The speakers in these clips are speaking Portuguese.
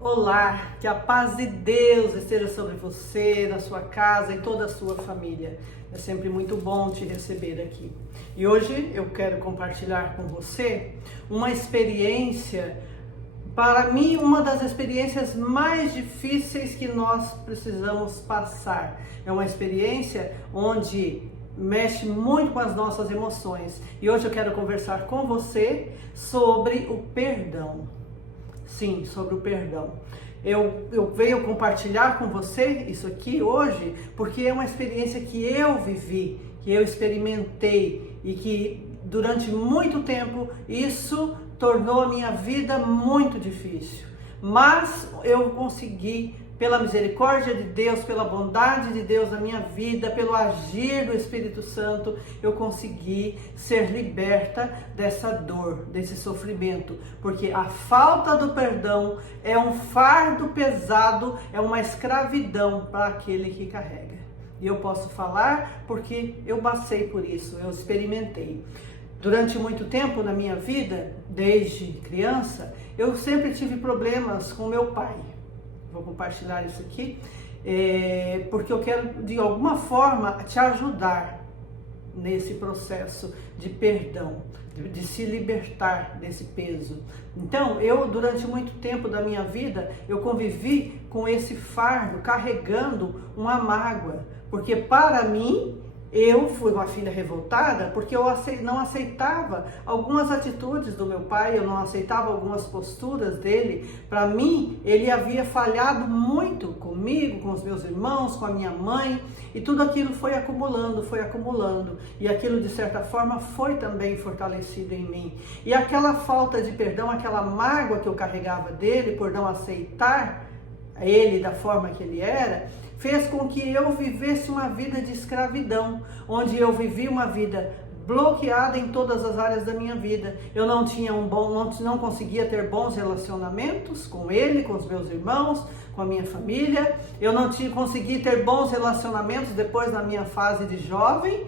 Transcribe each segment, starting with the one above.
Olá, que a paz de Deus esteja sobre você, na sua casa e toda a sua família. É sempre muito bom te receber aqui. E hoje eu quero compartilhar com você uma experiência, para mim, uma das experiências mais difíceis que nós precisamos passar. É uma experiência onde mexe muito com as nossas emoções. E hoje eu quero conversar com você sobre o perdão. Sim, sobre o perdão. Eu venho compartilhar com você isso aqui hoje porque é uma experiência que eu vivi, que eu experimentei e que durante muito tempo isso tornou a minha vida muito difícil. Mas eu consegui, pela misericórdia de Deus, pela bondade de Deus na minha vida, pelo agir do Espírito Santo, eu consegui ser liberta dessa dor, desse sofrimento, porque a falta do perdão é um fardo pesado, é uma escravidão para aquele que carrega. E eu posso falar porque eu passei por isso, eu experimentei. Durante muito tempo na minha vida, desde criança, eu sempre tive problemas com meu pai. Vou compartilhar isso aqui, porque eu quero de alguma forma te ajudar nesse processo de perdão, de se libertar desse peso. Então, eu durante muito tempo da minha vida, eu convivi com esse fardo, carregando uma mágoa, porque para mim, eu fui uma filha revoltada porque eu não aceitava algumas atitudes do meu pai, eu não aceitava algumas posturas dele. Para mim, ele havia falhado muito comigo, com os meus irmãos, com a minha mãe, e tudo aquilo foi acumulando, e aquilo de certa forma foi também fortalecido em mim. E aquela falta de perdão, aquela mágoa que eu carregava dele por não aceitar ele da forma que ele era, fez com que eu vivesse uma vida de escravidão, onde eu vivi uma vida bloqueada em todas as áreas da minha vida. Eu não tinha não conseguia ter bons relacionamentos com ele, com os meus irmãos, com a minha família. Eu não consegui ter bons relacionamentos depois da minha fase de jovem,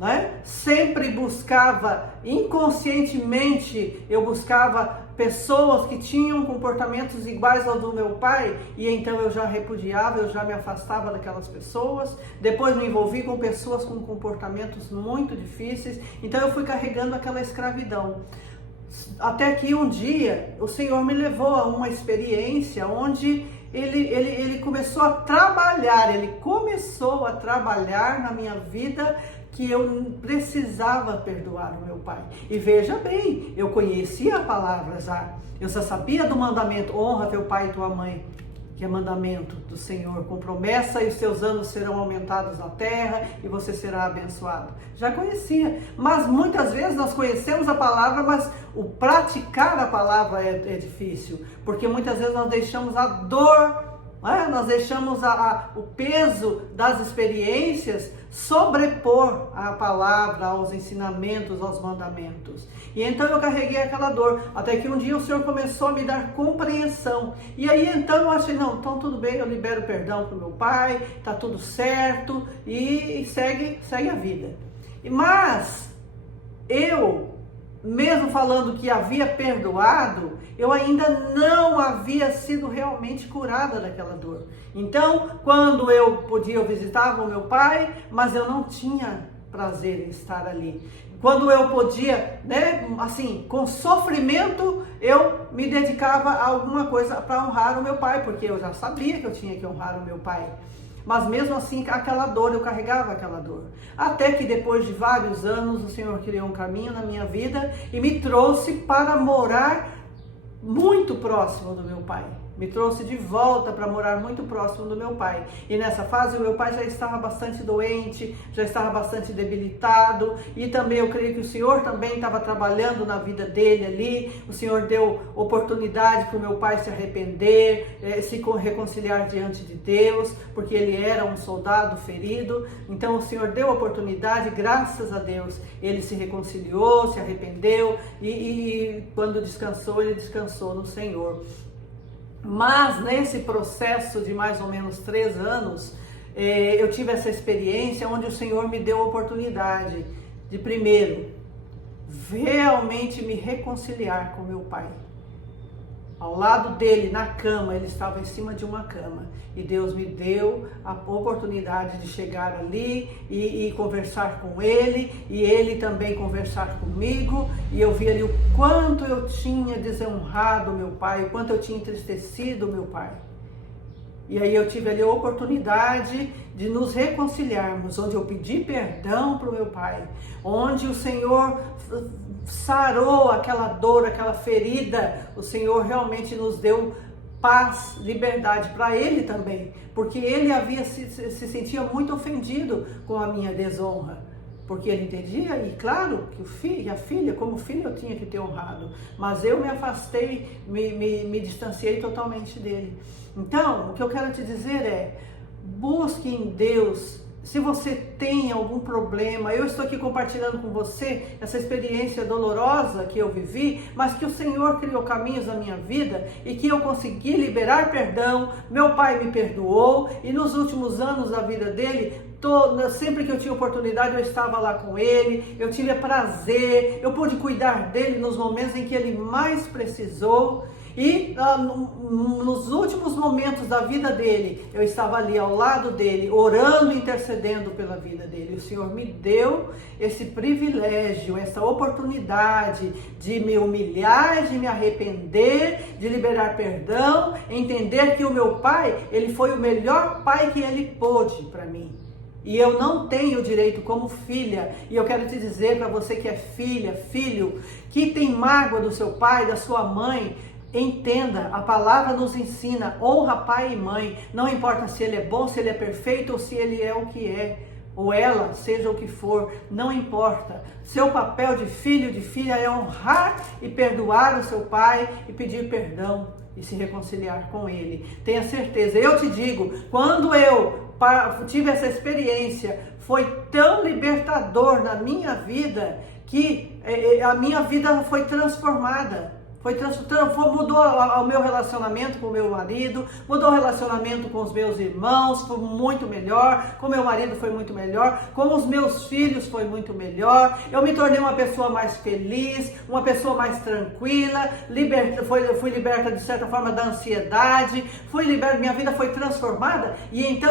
né? Sempre buscava, inconscientemente, eu buscava pessoas que tinham comportamentos iguais ao do meu pai, e então eu já repudiava, eu já me afastava daquelas pessoas. Depois me envolvi com pessoas com comportamentos muito difíceis, então eu fui carregando aquela escravidão. Até que um dia o Senhor me levou a uma experiência onde ele começou a trabalhar na minha vida, que eu precisava perdoar o meu pai. E veja bem, eu conhecia a palavra já, eu já sabia do mandamento: honra teu pai e tua mãe, que é mandamento do Senhor, com promessa, e os seus anos serão aumentados na terra e você será abençoado. Já conhecia, mas muitas vezes nós conhecemos a palavra, mas o praticar a palavra é difícil, porque muitas vezes nós deixamos a dor, nós deixamos o peso das experiências sobrepor a palavra, aos ensinamentos, aos mandamentos. E então eu carreguei aquela dor, até que um dia o Senhor começou a me dar compreensão. E aí então eu achei, não, então tudo bem, eu libero perdão para o meu pai, tá tudo certo, e segue a vida. Mas eu, mesmo falando que havia perdoado, eu ainda não havia sido realmente curada daquela dor. Então, quando eu podia, eu visitava o meu pai, mas eu não tinha prazer em estar ali. Quando eu podia, assim, com sofrimento, eu me dedicava a alguma coisa para honrar o meu pai, porque eu já sabia que eu tinha que honrar o meu pai. Mas mesmo assim, aquela dor, eu carregava aquela dor. Até que depois de vários anos, o Senhor criou um caminho na minha vida e me trouxe para morar muito próximo do meu pai. Me trouxe de volta para morar muito próximo do meu pai. E nessa fase o meu pai já estava bastante doente, já estava bastante debilitado, e também eu creio que o Senhor também estava trabalhando na vida dele ali. O Senhor deu oportunidade para o meu pai se arrepender, se reconciliar diante de Deus, porque ele era um soldado ferido. Então o Senhor deu oportunidade, graças a Deus, ele se reconciliou, se arrependeu, e quando descansou, ele descansou no Senhor. Mas nesse processo de mais ou menos 3 anos, eu tive essa experiência onde o Senhor me deu a oportunidade de, primeiro, realmente me reconciliar com meu pai. Ao lado dele, na cama, ele estava em cima de uma cama. E Deus me deu a oportunidade de chegar ali e conversar com ele. E ele também conversar comigo. E eu vi ali o quanto eu tinha desonrado meu pai, o quanto eu tinha entristecido meu pai. E aí eu tive ali a oportunidade de nos reconciliarmos, onde eu pedi perdão para o meu pai, onde o Senhor sarou aquela dor, aquela ferida. O Senhor realmente nos deu paz, liberdade para ele também, porque ele havia se sentia muito ofendido com a minha desonra. Porque ele entendia, e claro, que o filho, a filha, como filha eu tinha que ter honrado, mas eu me afastei, me distanciei totalmente dele. Então, o que eu quero te dizer é, busque em Deus. Se você tem algum problema, eu estou aqui compartilhando com você essa experiência dolorosa que eu vivi, mas que o Senhor criou caminhos na minha vida e que eu consegui liberar perdão. Meu pai me perdoou e nos últimos anos da vida dele, sempre que eu tinha oportunidade eu estava lá com ele, eu tive prazer, eu pude cuidar dele nos momentos em que ele mais precisou. E nos últimos momentos da vida dele, eu estava ali ao lado dele, orando, intercedendo pela vida dele. O Senhor me deu esse privilégio, essa oportunidade de me humilhar, de me arrepender, de liberar perdão, entender que o meu pai, ele foi o melhor pai que ele pôde para mim. E eu não tenho direito como filha, e eu quero te dizer para você que é filha, filho, que tem mágoa do seu pai, da sua mãe, entenda, a palavra nos ensina, honra pai e mãe, não importa se ele é bom, se ele é perfeito ou se ele é o que é, ou ela, seja o que for, não importa. Seu papel de filho, de filha é honrar e perdoar o seu pai e pedir perdão e se reconciliar com ele. Tenha certeza, eu te digo, quando eu tive essa experiência, foi tão libertador na minha vida que a minha vida foi transformada. Mudou o meu relacionamento com o meu marido, mudou o relacionamento com os meus irmãos, foi muito melhor, com meu marido foi muito melhor, com os meus filhos foi muito melhor, eu me tornei uma pessoa mais feliz, uma pessoa mais tranquila, fui liberta de certa forma da ansiedade, minha vida foi transformada e então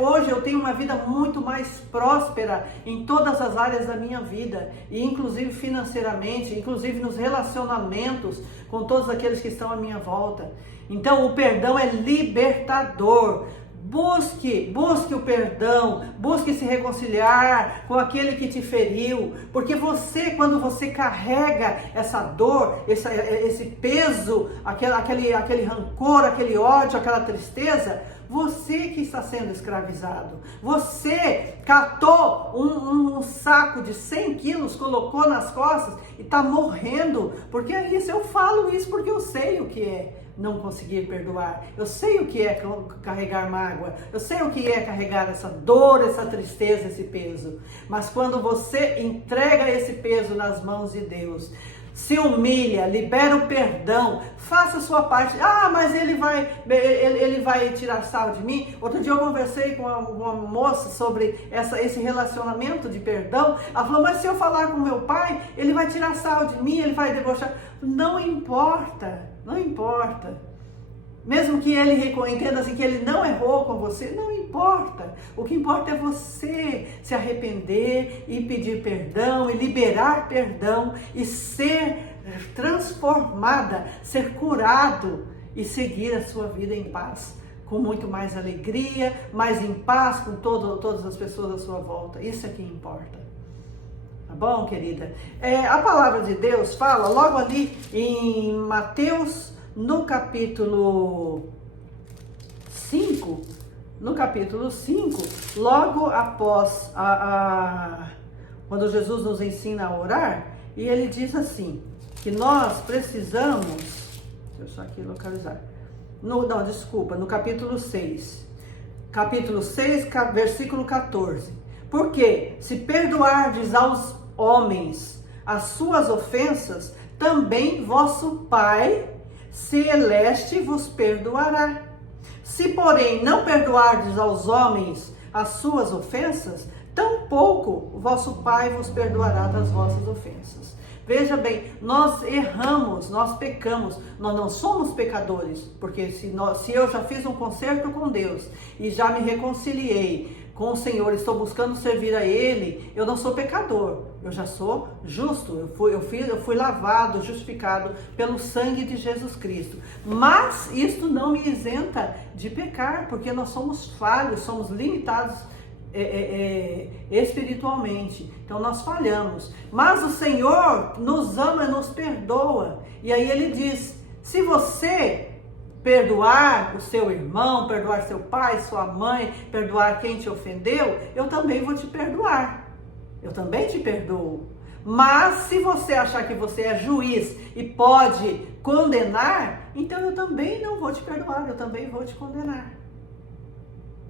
hoje eu tenho uma vida muito mais próspera em todas as áreas da minha vida, e inclusive financeiramente, inclusive nos relacionamentos, com todos aqueles que estão à minha volta. Então o perdão é libertador. Busque o perdão, busque se reconciliar com aquele que te feriu, porque quando você carrega essa dor, esse peso, aquele rancor, aquele ódio, aquela tristeza, você que está sendo escravizado, você catou um saco de 100 quilos, colocou nas costas e está morrendo, porque é isso, eu falo isso porque eu sei o que é não conseguir perdoar, eu sei o que é carregar mágoa, eu sei o que é carregar essa dor, essa tristeza, esse peso, mas quando você entrega esse peso nas mãos de Deus, se humilha, libera o perdão, faça a sua parte. Mas ele vai tirar sarro de mim. Outro dia eu conversei com uma moça sobre esse relacionamento de perdão. Ela falou, mas se eu falar com meu pai, ele vai tirar sarro de mim, ele vai debochar. Não importa, não importa. Mesmo que ele entenda assim que ele não errou com você, não importa. O que importa é você se arrepender e pedir perdão e liberar perdão e ser transformada, ser curado e seguir a sua vida em paz, com muito mais alegria, mais em paz com todas as pessoas à sua volta. Isso é que importa. Tá bom, querida? A palavra de Deus fala logo ali em Mateus, no capítulo 5, logo após quando Jesus nos ensina a orar, e ele diz assim, que nós precisamos, deixa eu só aqui localizar, no capítulo 6, versículo 14, porque se perdoardes aos homens as suas ofensas, também vosso Pai celeste vos perdoará. Se, porém, não perdoardes aos homens as suas ofensas, tampouco o vosso Pai vos perdoará das vossas ofensas. Veja bem, nós erramos, nós pecamos, nós não somos pecadores, porque se eu já fiz um concerto com Deus e já me reconciliei com o Senhor, estou buscando servir a Ele, eu não sou pecador, eu já sou justo, eu fui lavado, justificado pelo sangue de Jesus Cristo. Mas isto não me isenta de pecar, porque nós somos falhos, somos limitados espiritualmente, então nós falhamos, mas o Senhor nos ama e nos perdoa, e aí Ele diz, se você perdoar o seu irmão, perdoar seu pai, sua mãe, perdoar quem te ofendeu, eu também vou te perdoar, eu também te perdoo. Mas se você achar que você é juiz e pode condenar, então eu também não vou te perdoar, eu também vou te condenar.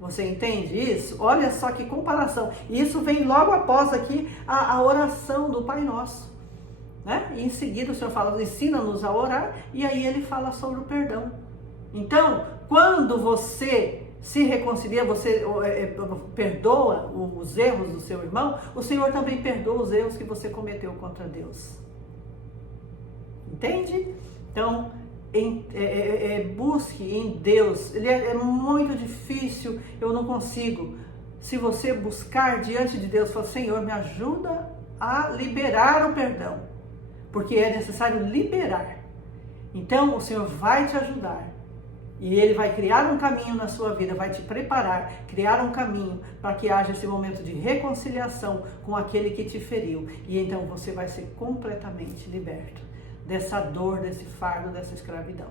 Você entende isso? Olha só que comparação. E isso vem logo após aqui a oração do Pai Nosso, né? E em seguida o Senhor fala, ensina-nos a orar, e aí Ele fala sobre o perdão. Então, quando você se reconcilia, você perdoa os erros do seu irmão, o Senhor também perdoa os erros que você cometeu contra Deus. Entende? Então, busque em Deus. Ele é muito difícil, eu não consigo. Se você buscar diante de Deus, falar, Senhor, me ajuda a liberar o perdão, porque é necessário liberar. Então o Senhor vai te ajudar e Ele vai criar um caminho na sua vida, vai te preparar, criar um caminho para que haja esse momento de reconciliação com aquele que te feriu, e então você vai ser completamente liberto dessa dor, desse fardo, dessa escravidão.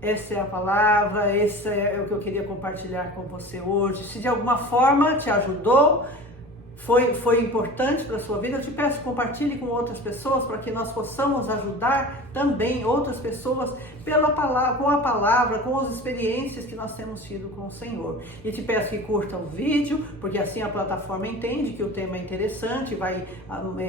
Essa é a palavra, esse é o que eu queria compartilhar com você hoje. Se de alguma forma te ajudou, foi importante para a sua vida, eu te peço, compartilhe com outras pessoas para que nós possamos ajudar também outras pessoas com a palavra, com as experiências que nós temos tido com o Senhor. E te peço que curta o vídeo, porque assim a plataforma entende que o tema é interessante, vai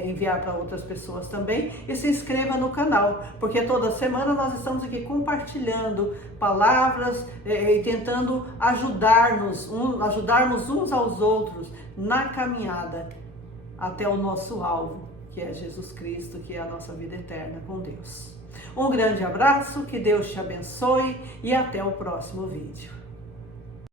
enviar para outras pessoas também. E se inscreva no canal, porque toda semana nós estamos aqui compartilhando palavras e tentando ajudarmos uns aos outros na caminhada até o nosso alvo, que é Jesus Cristo, que é a nossa vida eterna com Deus. Um grande abraço, que Deus te abençoe e até o próximo vídeo.